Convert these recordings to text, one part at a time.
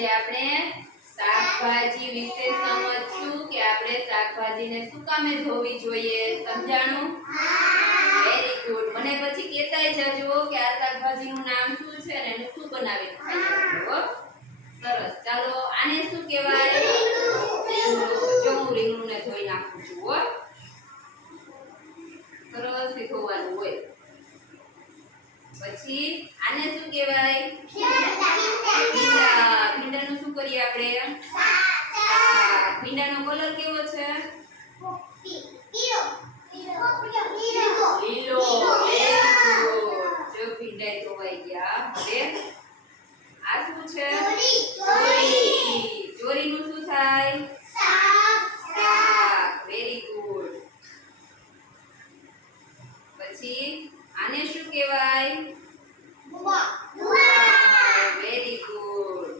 આજે આપણે શાકભાજી વિશે સમજશું કે આપણે શાકભાજીને શું કામે ધોવી જોઈએ. સમજાણું? Very good. મને પછી કહેતાય જજો કે આ શાકભાજીનું નામ શું છે અને એનું શું બનાવીને ખાઈએ. હો સરસ. ચાલો આને શું કહેવાય? રીંગણું. જો હું રીંગણુંને ધોઈ નાખું છું. હો સરસ થી ધોવાનું હોય. પછી આને શું કહેવાય? ભીંડા. ભીંડાનું શું કરીએ આપણે? ભીંડાનો કલર કેવો છે? લીલો. જો ભીંડા ધોવાઈ ગયા. હવે આ શું છે? ચોરી. ચોરીનું શું થાય? શાક. Very good. પછી આને શું કહેવાય? Very good.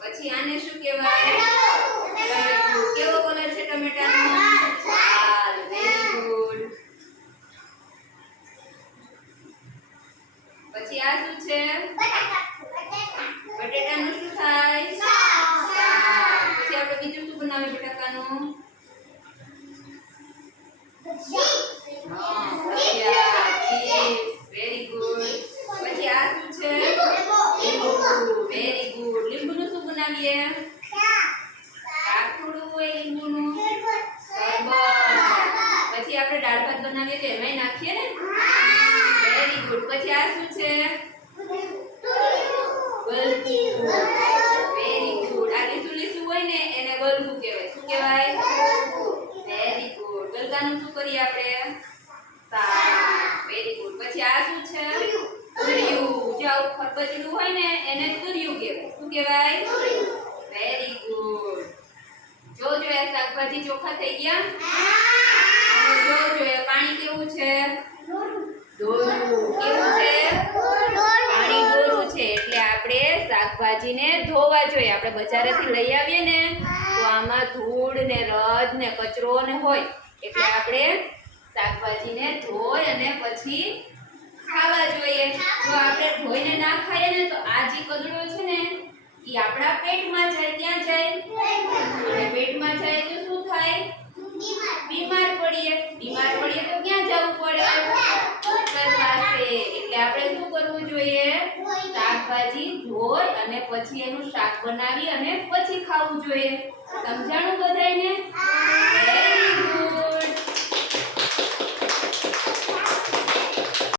પછી આને શું કહેવાય? ટમેટું. કેવો કલર છે ટમેટાનો? લાલ. Very good. પછી આ શું છે? બટેટાનું શું થાય? શાક. પછી આપણે બીજું શું બનાવીએ બટાકાનું? Very good. પછી આ શું છે? લીંબુ. Very good. લીંબુનું શું બનાવીએ? કાકડું હોય લીંબુનું. શરબત. પછી આપણે દાળ ભાત બનાવીએ તો એમાંય નાખીએ ને. Very good. પછી આ શું છે? ગલકું. Very good. આ લીસું લીસું હોય ને એને ગલકું કહેવાય. શું કહેવાય? Very good. ગલકાનું શું કરીએ આપણે? શાક. Very good. પછી આ શું છે? તુરિયું. જે આવું ખરબચડું હોય ને એને તુરિયું કહેવાય. શું કહેવાય? Very good. જોજો આ શાકભાજી ચોખ્ખા થઈ ગયા. અને જોજો એ પાણી કેવું છે? દોરું. કેવું છે? પાણી દોરું છે. એટલે આપણે શાકભાજીને ધોવા જોઈએ. આપણે બજારેથી લઈ આવીએ ને તો આમાં ધૂળ ને રજ ને કચરો ને હોય. એટલે આપણે શાકભાજીને ધોઈ અને પછી ખાવા જોઈએ. જો આપણે ધોઈને ના ખાઈએ ને તો આ જે કચરો છે ને એ આપણા પેટમાં જાય. ક્યાં જાય? અને પેટમાં જાય તો શું થાય? બીમાર પડીએ. બીમાર પડીએ તો ક્યાં જવું પડે? ડોક્ટર પાસે. એટલે આપણે શું કરવું જોઈએ? શાકભાજી ધોઈ અને પછી એનું શાક બનાવી અને પછી ખાવું જોઈએ. સમજાણું બધાયને? Very good.